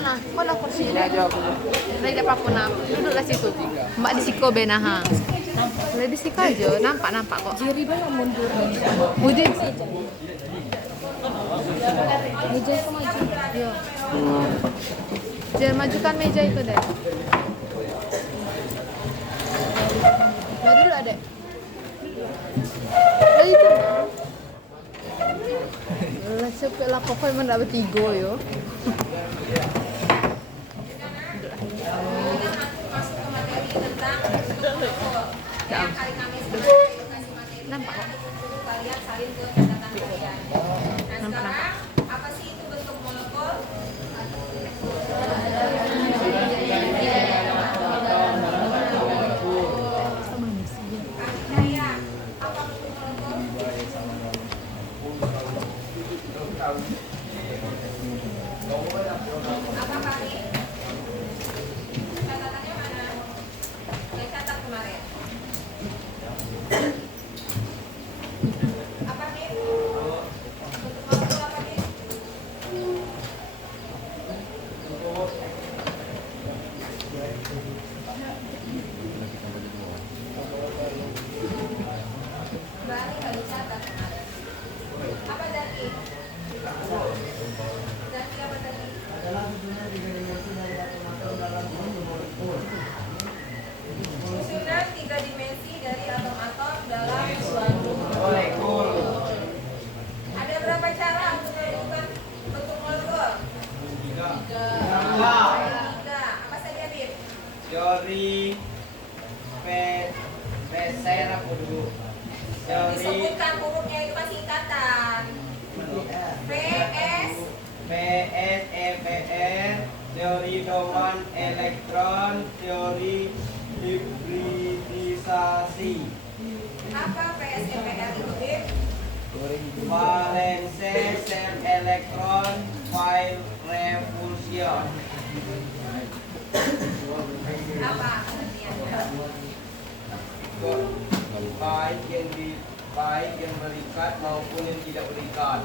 Nah. Kau nak kursi ini aja. Lagi dapat apa nak? Duduklah situ. Mbak di siko benaha. Lagi di siko aja. Nampak kok. Jiri bang mundur. Budi. Meja itu maju. Yo. Jangan majukan meja itu deh. Mari dulu adek. Lagi itu. Lah cepet lah pokoknya mana dapat 3 yo. Nampak kok. Nampak. Apa sih itu bentuk molekul? Apa kali? Catatannya mana? Yang catat kemarin. Apa nih? Bentuk molekul apa nih? Berarti nggak dicatat kemarin. Apa dari? Dari apa tadi? Susunan 3 dimensi dari atom-atom dalam suatu molekul. Ada berapa cara untuk menentukan bentuk molekul? 3. Apa saja, Bib? Teori Peser apa dulu? Teori Disebutkan hurufnya itu kan singkatan. PS, PSEPR, teori doman elektron, teori hibridisasi, apa PSMPR itu, Bib? valense sel elektron, file repulsion. Apa artinya? Baik yang berikat maupun yang tidak berikat.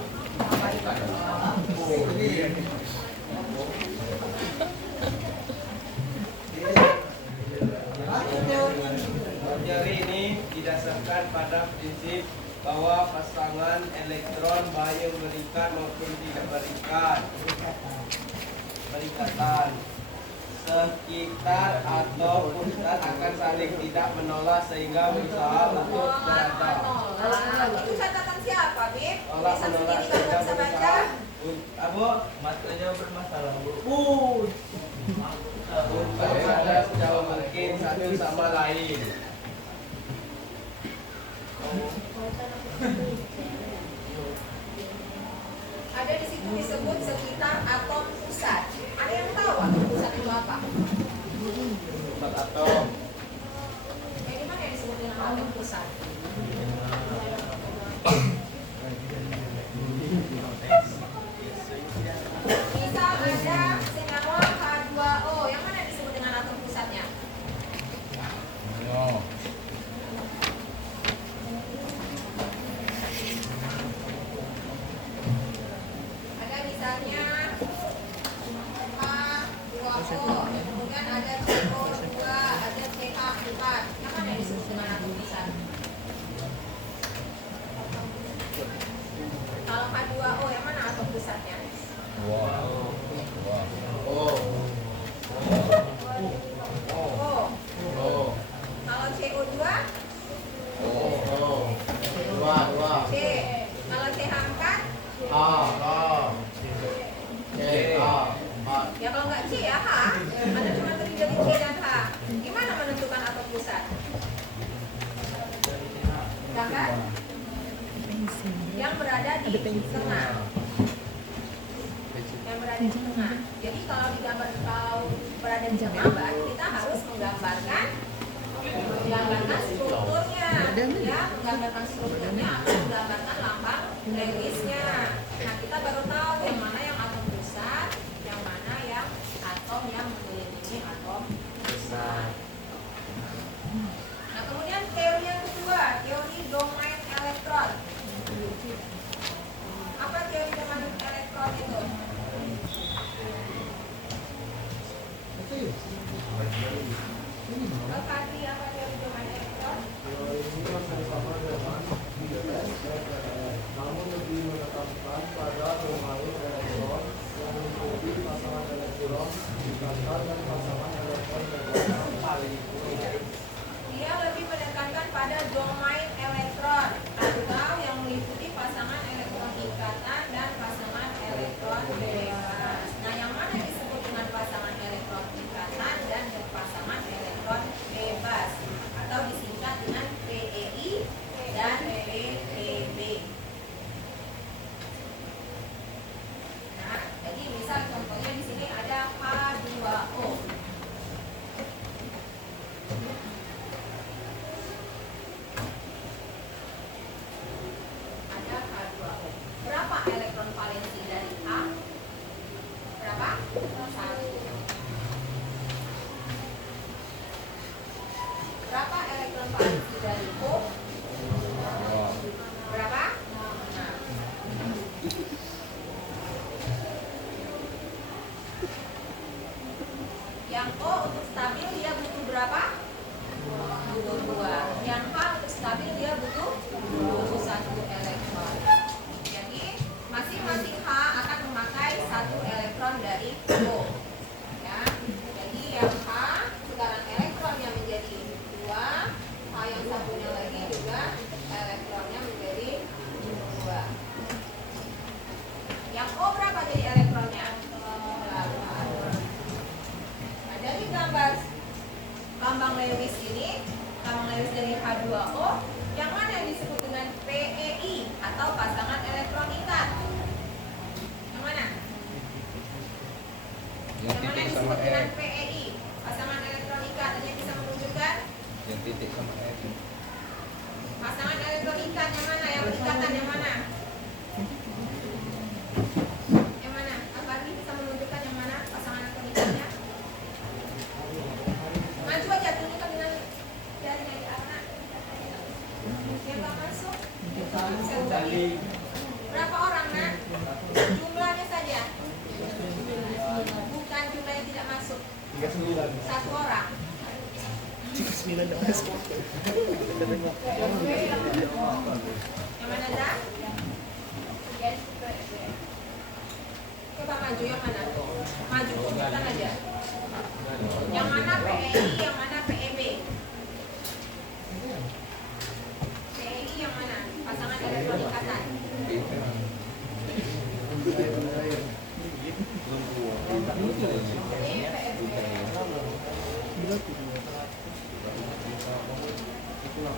Teori ini didasarkan pada prinsip bahwa pasangan elektron baik yang berikat maupun tidak berikat, berikatan sekitar atau pusat akan saling tidak menolak sehingga berusaha untuk berada. Itu catatan siapa, Bib? Tolak Bisa menolak sendiri kalau sehingga bisa baca. berusaha. Abu, matanya bermasalah, Bu. Untuk berada sejauh mungkin satu sama lain. Ada di situ disebut sekitar atom pusat. Ada yang tahu atom pusat itu apa? Pusat atom. Yang di mana yang disebut dengan atom pusat? Misal ada senyawa H2O. Yang mana disebut dengan atom pusatnya? Ada misalnya H2O, kemudian ada CO2, ada CH4. Yang mana yang disebut dengan atom pusat? Kalau H2O, yang mana atom pusatnya? Oh. di tengah. Yang berada di tengah. Jadi kalau digambar kalau berada di tengah, berarti kita harus menggambarkan strukturnya, ya, menggambarkan strukturnya atau menggambarkan lambang Lewisnya. Nah, kita baru tahu yang mana yang atom besar, yang mana yang atom yang mengelilingi atom besar. Nah, kemudian teori yang kedua, teori domain elektron. Apa teori domain elektron itu? Fadli, apa teori domain elektron? Namun lebih menekankan pada domain elektron yang mengikuti pasangan elektron ikatan dan pasangan elektron berbeda. Dia lebih menekankan pada domain elektron atau yang meliputi pasangan elektron ikatan dan pasangan elektron bebas. Nah, yang mana disebut dengan pasangan elektron ikatan dan pasangan elektron bebas atau disingkat dengan PEI dan PEB. Nah, jadi misal contohnya di sini ada H2O. Ada H2O. Berapa elektron valensi dari H? Berapa? 1. Berapa elektron valensi dari O? Berapa? 6. Yang O untuk stabil dia butuh berapa? Butuh 2. Yang H untuk stabil dia butuh 1 elektron. Jadi masing-masing H akan memakai 1 elektron dari O. Ya. Jadi yang H sekarang elektronnya menjadi 2, H yang satunya lagi juga elektronnya menjadi 2. Yang O berapa jadi elektronnya? 8. Nah, dari gambar lambang Lewis ini, lambang Lewis dari H2O, yang mana yang disebut dengan PEI atau pasangan elektron ikat? Yang mana? Yang mana yang disebut dengan PEI, pasangan elektron ikat? Ada yang bisa menunjukkan? Yang titik sama F. Pasangan elektron ikat yang mana? Yang berikatan yang mana? Yang mana? Al-Fadli bisa menunjukkan yang mana pasangan elektron ikatnya? Maju aja, tunjukkan dengan jarinya di atas. Yang nggak masuk? Saya ulangi. Berapa orang, nak? Jumlahnya saja. Bukan jumlah yang tidak masuk. 1 orang. Yang mana, Zah? Coba maju yang mana? Maju, tunjukkan aja. Yang mana PEI, yang mana PEB? PEI yang mana? Pasangan elektron ikatan.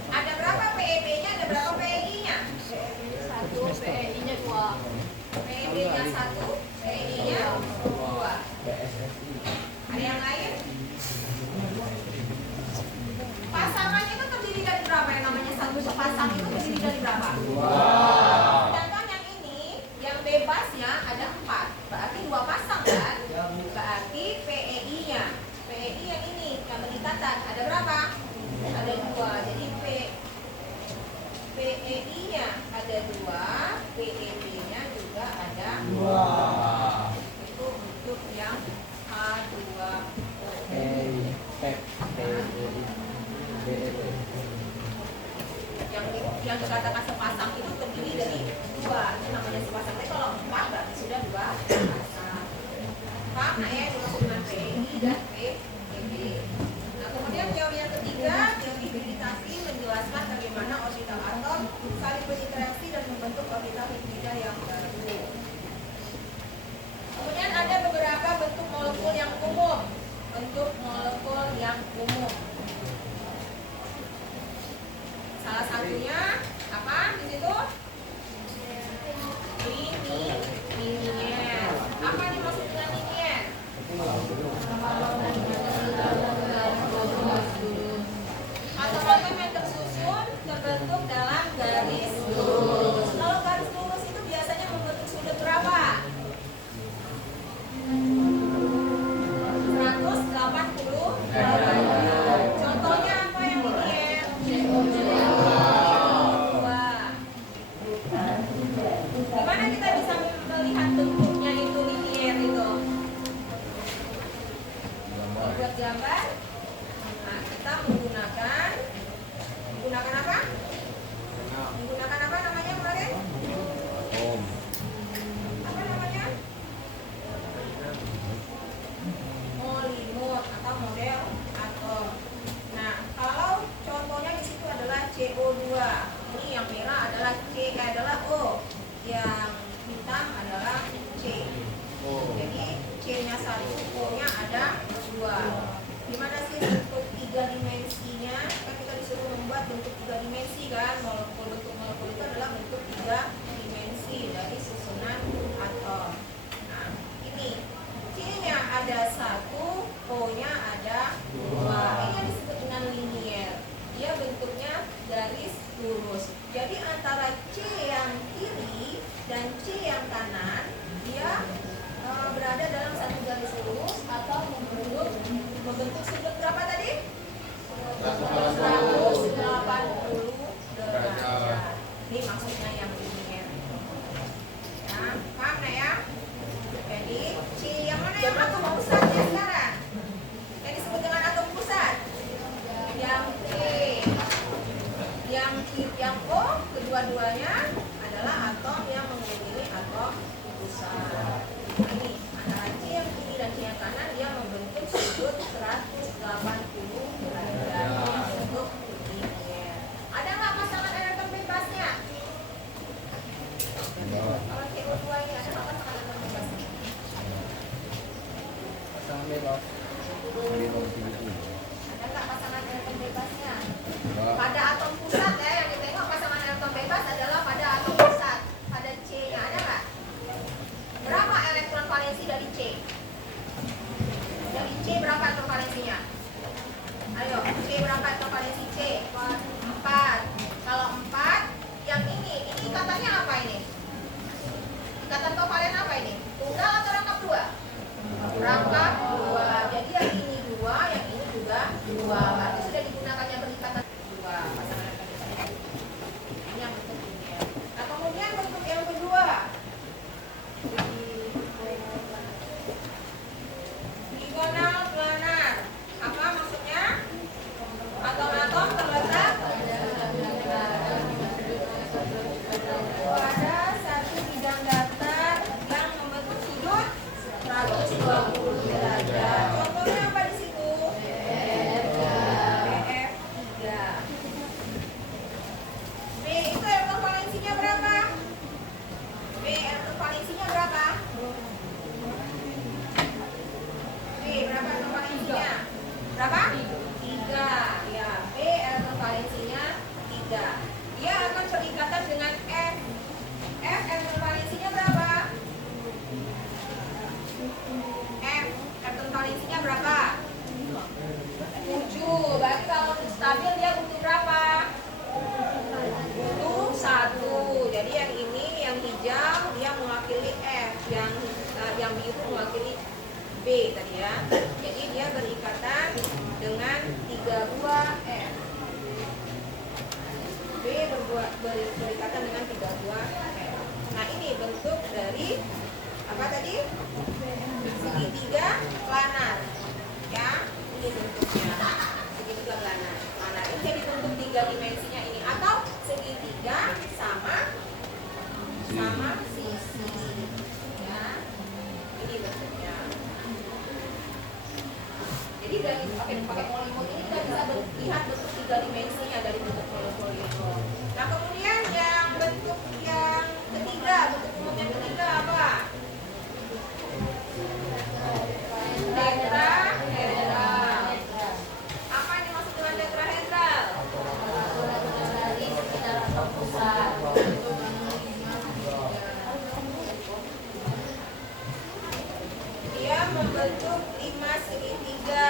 Ada berapa PEB-nya? Ada berapa PEI-nya? 1, PEI-nya 2. PEB-nya 1, PEI-nya 2. Ada yang lain? Pasangannya itu terdiri dari berapa? Yang namanya satu sepasang itu terdiri dari berapa? Sedangkan yang ini, yang bebasnya ada 4. Berarti 2 pasang kan? Berarti PEI-nya, PEI yang ini, yang berikatan, ada berapa? Ada 2. Jadi PEI-nya ada 2, PEB-nya juga ada 2. Itu untuk yang H2O. Yang dikatakan sepasang itu terdiri dari 2. Itu namanya sepasang. Tapi kalau 4 berarti sudah 2 pasang. Paham nak ya? Dimaksud dengan PEI dan PEB. Nah, kemudian teori yang ketiga, teori hibridasi, menjelaskan bagaimana orbital atom saling berinteraksi dan membentuk orbital hibrida yang baru. Kemudian ada beberapa bentuk molekul yang umum. Bentuk molekul yang umum. Salah satunya apa di situ? satu, O-nya ada 2. Gimana sih bentuk 3 dimensinya? Kan kita disuruh membuat bentuk 3 dimensi kan. Bentuk molekul itu adalah bentuk 3 dimensi dari susunan atom. Nah, ini C-nya ada 1, O-nya ada 2. Ini yang disebut dengan linier. Dia bentuknya garis lurus. Jadi antara C yang kiri dan C yang kanan, dia berada dalam satu garis lurus atau membentuk sudut berapa tadi? 180 derajat. Ini maksudnya yang linier. Nah, paham nggak ya? Jadi C yang mana yang atom pusatnya sekarang? Yang disebut dengan atom pusat? Yang C. Yang O, kedua-duanya adalah atom yang mengelilingi atom pusat. Nah, ini antara C yang kiri dan C yang kanan, dia membentuk sudut 180 derajat. Bentuk linier. Ada nggak pasangan elektron bebasnya? Kalau CO2 ini ada nggak pasangan elektron bebasnya? Pasangan bebas. Ada nggak pasangan elektron bebasnya? Pada atom pusat ya, yang ditengok pasangan elektron bebas adalah pada atom pusat. Pada C-nya ada nggak? Berapa elektron valensi dari C? Dari C berapa elektron valensinya? Ayo, C berapa elektron valensi C? 4. Kalau 4, yang ini ikatannya apa ini? Ikatan kovalen apa ini? Tunggal atau rangkap 2? Rangkap 2. Jadi yang ini 2, yang ini juga 2. Berarti sudah digunakannya berikatan 2 pasangan elektron. Ini yang bentuk linier. Nah, kemudian bentuk yang kedua. Diagonal planar. Apa maksudnya? Atom-atom terletak pada satu bidang datar yang membentuk sudut 120 derajat. Contohnya apa di situ? BF3. B itu elektron valensinya berapa? B elektron valensinya berapa? B berapa elektron valensinya? Berapa? 3. Ya, B elektron valensinya 3. Dia akan berikatan dengan F. F elektron valensinya berapa? F elektron valensinya berapa? 7. Berarti kalau untuk stabil dia butuh berapa? Butuh 1. Jadi yang ini yang hijau dia mewakili F, yang biru mewakili B tadi ya. Jadi dia berikatan dengan 3 buah F. B berikatan dengan 3 buah F. Nah, ini bentuk dari apa tadi? Segitiga planar. Ya, ini bentuknya. Segitiga planar. Planar ini jadi bentuk 3 dimensinya ini, atau segitiga sama sisi. Ya. Ini bentuknya. Jadi dari pakai molekul ini kita bisa lihat bentuk 3 dimensinya dari bentuk molekul itu. Nah, kemudian yang bentuk yang ketiga, bentuk umum yang ketiga apa? Tetrahedral. Apa yang dimaksud dengan tetrahedral? Dari sekitar atom pusat. Dia membentuk 5 segitiga.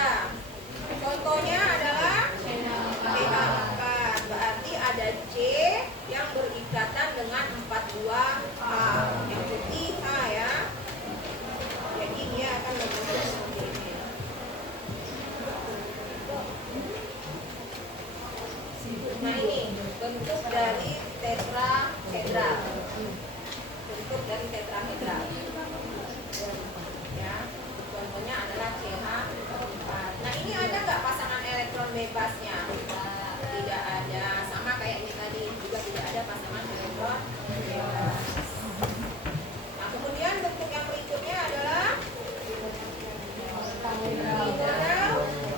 Contohnya adalah CH4. Berarti ada C yang berikatan dengan 4 buah H. Yang putih H ya. Jadi dia akan membentuk seperti ini. Nah, ini bentuk dari tetrahedral. Bentuk dari tetrahedral. Ya, contohnya adalah CH4. Nah, ini ada nggak pasangan elektron bebasnya? Tidak ada. Sama kayak ini tadi, juga tidak ada pasangan elektron bebas. Nah, kemudian bentuk yang berikutnya adalah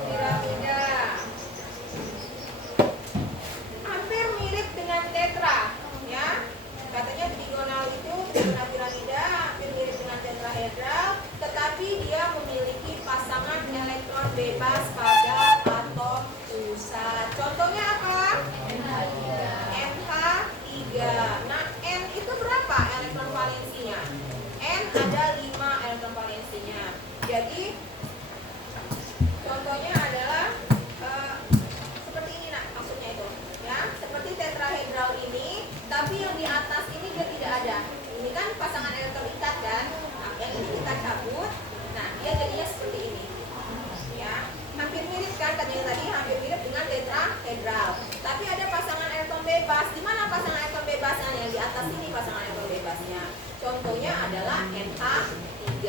piramida. Hampir mirip dengan tetra, ya. Katanya trigonal itu piramida hampir mirip dengan tetrahedral, tetapi dia memiliki bebas pada atom pusat. Contohnya apa? NH3. Nah, N itu berapa elektron valensinya? N ada 5 elektron valensinya. Jadi contohnya adalah seperti ini, nak, maksudnya itu ya, seperti tetrahedral ini, tapi yang di atas ini dia tidak ada. Ini kan pasangan elektron ikat kan. Nah, yang ini kita cabut. Nah, dia jadinya seperti ini. Ya, hampir mirip kan tadi hampir mirip dengan tetrahedral. Tapi ada pasangan elektron bebas. Di mana pasangan elektron bebasnya? Yang di atas ini pasangan elektron bebasnya. Contohnya adalah NH3.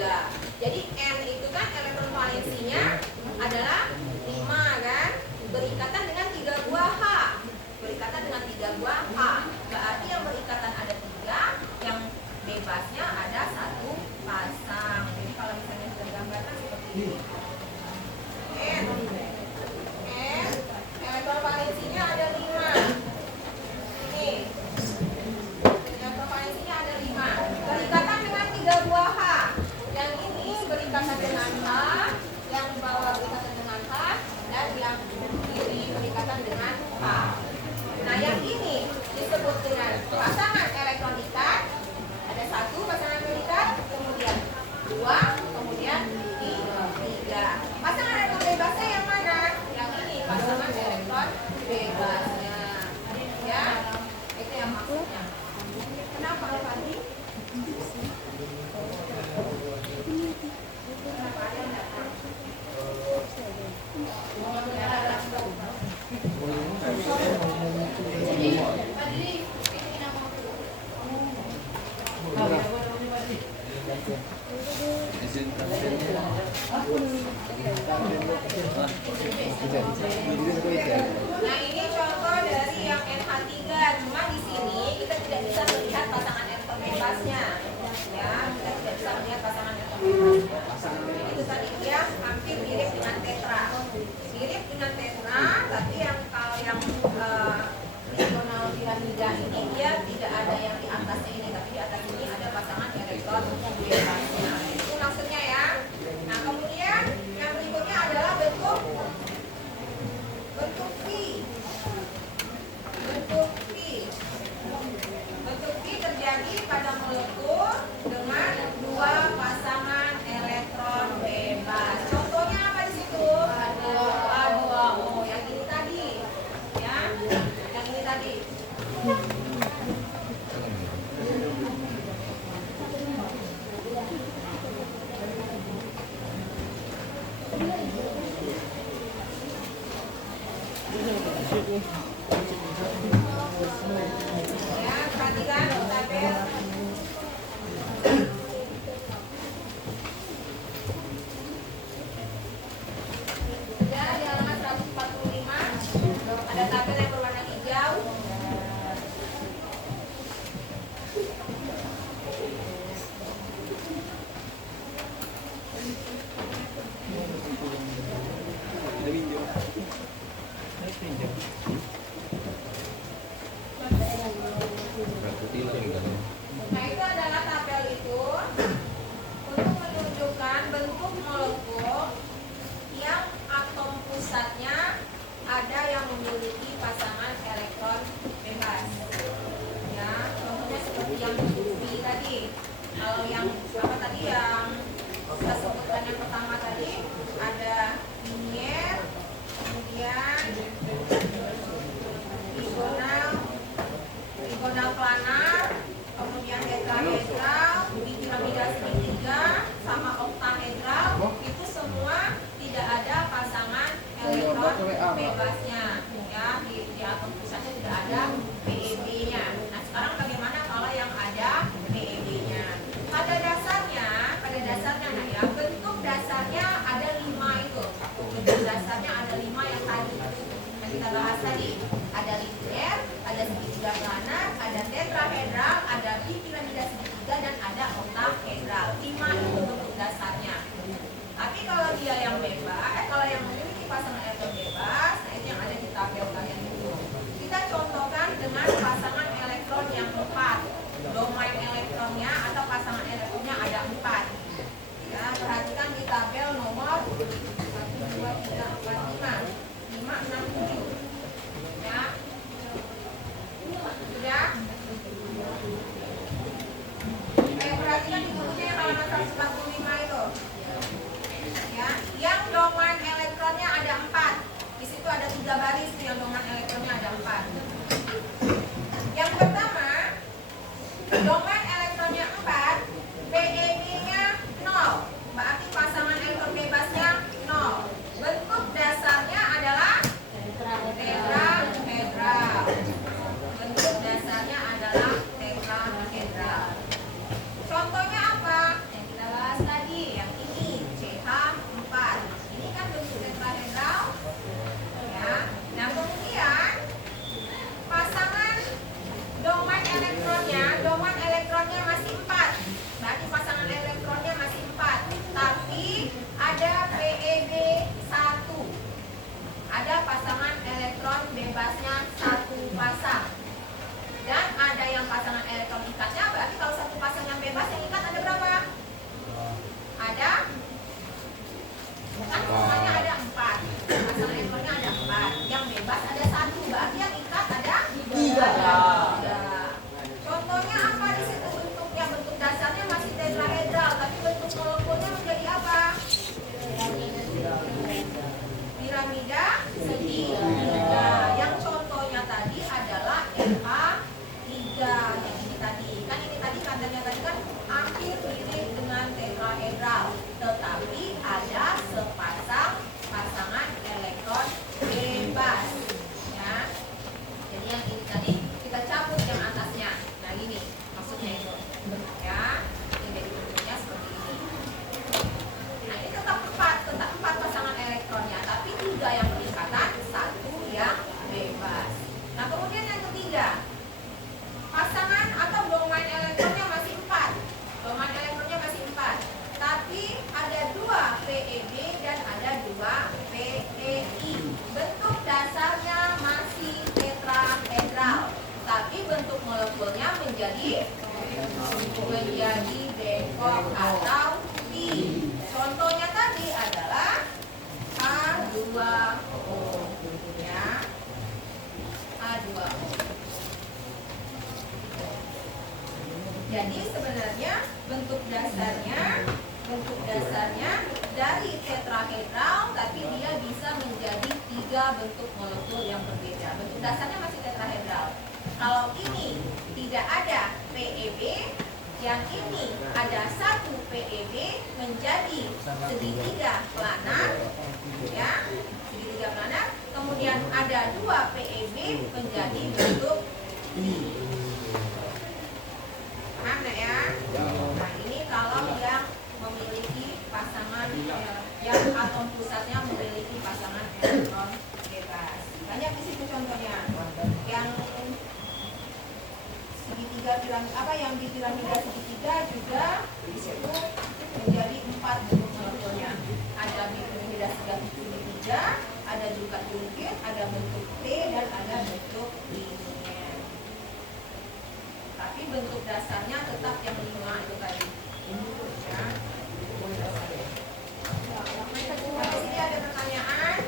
Jadi N itu kan elektron valensinya adalah 5 kan? Berikatan dengan 3 buah H. Berikatan dengan 3 buah H. Berarti yang berikatan ada 3, yang bebasnya ada 1 pasang. Jadi kalau misalnya sudah digambarkan seperti ini. N elektron valensinya ada 5. Ini elektron valensinya ada 5. Berikatan dengan 3 buah H. Yang ini berikatan dengan H, yang bawah berikatan dengan H, dan yang kiri berikatan dengan H. Nah, yang ini disebut dengan pasangan elektron ikat. Ada 1 pasangan elektron ikat, kemudian 2, kemudian 3. Pasangan elektron bebasnya yang mana? Yang ini pasangan elektron bebasnya. Ya, itu yang maksudnya. Kenapa tadi? Kenapa ada yang datang? Nah, ini contoh dari yang NH3. Cuma di sini kita tidak bisa melihat pasangan elektron bebasnya. Ya, kita tidak bisa melihat pasangan elektron bebasnya. Itu tadi dia hampir mirip dengan tetra. Mirip dengan tetra, tapi yang kalau yang trigonal piramida ini dia tidak ada yang di atasnya ini, tapi di atas ini ada pasangan elektron bebasnya. Itu maksudnya ya. Nah, kemudian yang berikutnya adalah bentuk V. Bentuk V terjadi pada molekul dengan 2 pasangan elektron bebas. Contohnya apa di situ? H2O. Yang ini tadi. Ya. Yang ini tadi. Ya, perhatikan tabel. Ya, di halaman 145 ada tabel yang berwarna hijau. Nah, itu adalah tabel itu untuk menunjukkan bentuk molekul yang atom pusatnya ada yang memiliki pasangan elektron bebas. Ya, contohnya seperti yang V tadi. Kalau yang apa tadi yang kita sebutkan yang pertama tadi ada linier, kemudian trigonal planar, kemudian tetrahedral, piramida segitiga, sama oktahedral. Itu semua tidak ada pasangan elektron bebasnya. Ya, di atom pusatnya tidak ada PEB-nya. Nah, sekarang bagaimana kalau yang ada PEB-nya? Pada dasarnya nah ya, bentuk dasarnya ada 5 itu. Bentuk dasarnya ada 5 yang tadi. Yang kita bahas tadi. Ada linier, ada segitiga planar, ada tetrahedral, ada piramida segitiga, dan ada oktahedral. 5 itu bentuk dasarnya. Tapi kalau dia yang bebas, kalau yang memiliki pasangan elektron bebas, nah itu yang ada di tabel kalian itu. Kita contohkan dengan pasangan elektron yang 4. Domain elektronnya atau pasangan elektronnya ada 4. Ya, perhatikan di tabel nomor 1, 2, 3. 560. Ya. Sudah? Perhatikan di bukunya yang halaman 145 itu. Ya, yang domain elektronnya ada 4. Di situ ada 3 baris yang domain elektronnya ada 4. Yang pertama, domain elektronnya 4, PEB-nya 0. Berarti pasangan elektron bebasnya 0. Bentuk dasarnya adalah tetrahedral. Bentuk dasarnya adalah tetrahedral. Contohnya apa? Yang kita bahas tadi, yang ini CH4. Ini kan bentuk tetrahedral. Ya. Nah, kemudian pasangan domain elektronnya masih 4. Berarti pasangan elektronnya masih 4. Tapi ada PEB 1. Ada pasangan elektron bebasnya 1 pasang. Dan ada yang pasangan elektron ikatnya. Berarti kalau 1 pasang yang bebas, yang ikat ada berapa? Ada? Kan semuanya ada 4. Pasangan elektronnya ada 4. Yang bebas ada 1. Berarti yang ikat ada 3. Contohnya apa di situ bentuknya? Bentuk dasarnya masih tetrahedral, tapi bentuk molekulnya menjadi apa? Piramida segitiga. Yang contohnya tadi adalah RH3. Yang ini tadi. Kan ini tadi katanya tadi kan hampir mirip dengan tetrahedral, tetapi ada sepasang pasangan elektron bebas. Ya. Jadi yang ini tadi kita cabut yang atasnya. Nah ini maksudnya itu. Ya. Ini jadi bentuknya seperti ini. Nah ini tetap 4 pasangan elektronnya, tapi 3 yang berikatan, 1 yang bebas. Nah kemudian yang ketiga, pasangan atau domain elektronnya masih 4. Domain elektronnya masih 4. Tapi ada 2 PEB dan ada 2 PEI. Bentuk dasarnya masih tetrahedral, tapi bentuk molekulnya menjadi bengkok atau I. Contohnya tadi adalah H2O. Ya. H2O. Jadi sebenarnya bentuk dasarnya dari tetrahedral, tapi dia bisa menjadi 3 bentuk molekul yang berbeda. Bentuk dasarnya masih tetrahedral. Kalau ini tidak ada PEB, yang ini ada 1 PEB menjadi segitiga planar, ya, segitiga planar. Kemudian ada 2 PEB menjadi bentuk I. Paham nggak ya? Nah ini kalau yang memiliki pasangan yang atom pusatnya memiliki pasangan elektron bebas. Banyak di situ contohnya. Yang segitiga piramida yang di piramida segitiga juga di situ menjadi 4 bentuk molekulnya. Ada piramida segitiga, ada juga jungkir, ada bentuk T dan ada bentuk linier. Tapi bentuk dasarnya tetap yang 5 itu tadi. Ya. Sampai sini ada pertanyaan?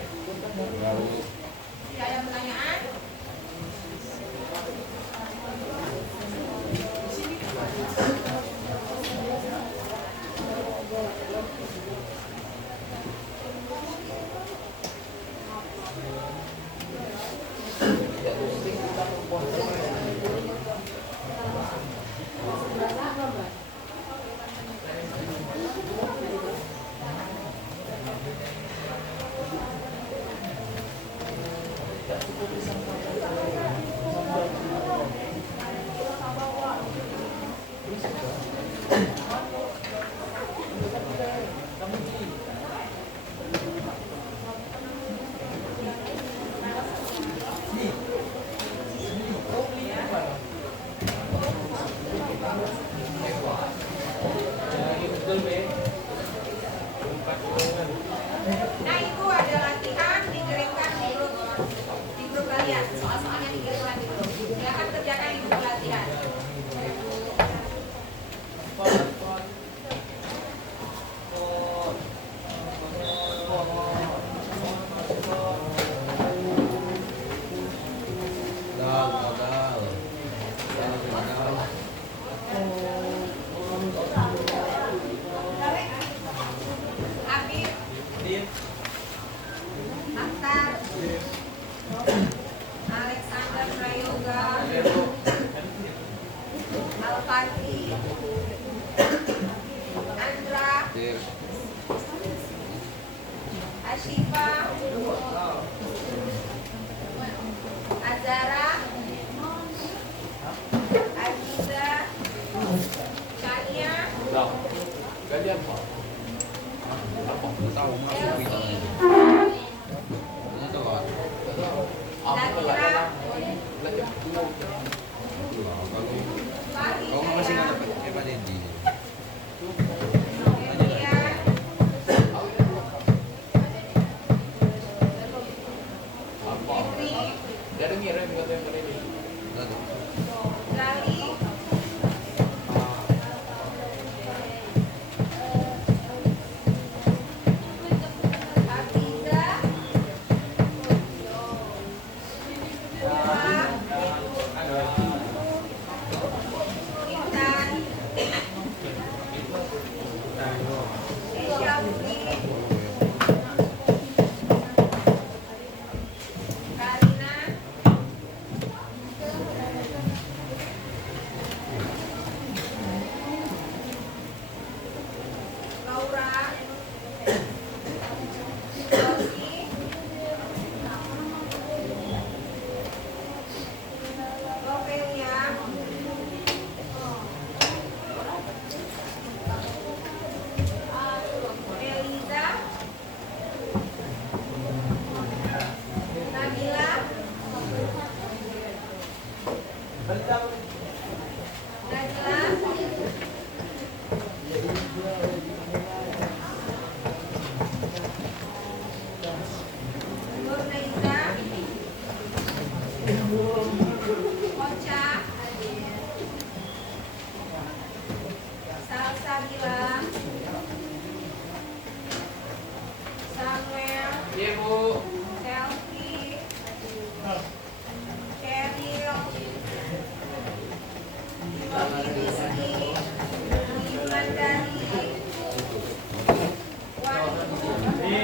Tidak ada pertanyaan? Afif, Din, Akhtar, Alexander Prayoga, Alfati, Andra, Ashifa, Azara, Aziza, Chania, Elvi, Zakira, Fahidaya, Elian, Fitri, Gali, Hafiza, Noah, Intan, Syafri, Karina, Laura, Rosi, Lovelia, Eliza, Nabila, Najla, Nurnaiza, Ocha, Salsabila, Samuel, Selfie, Cheryl, Bobby Rizky, Iman Dani, Wahyu,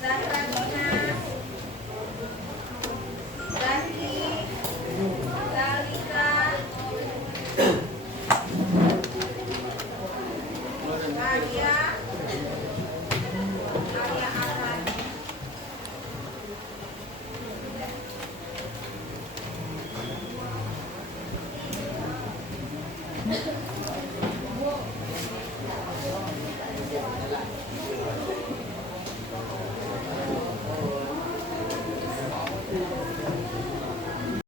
Zahra Dina, Zaki, Zalika, Maria, Arya Ahmad.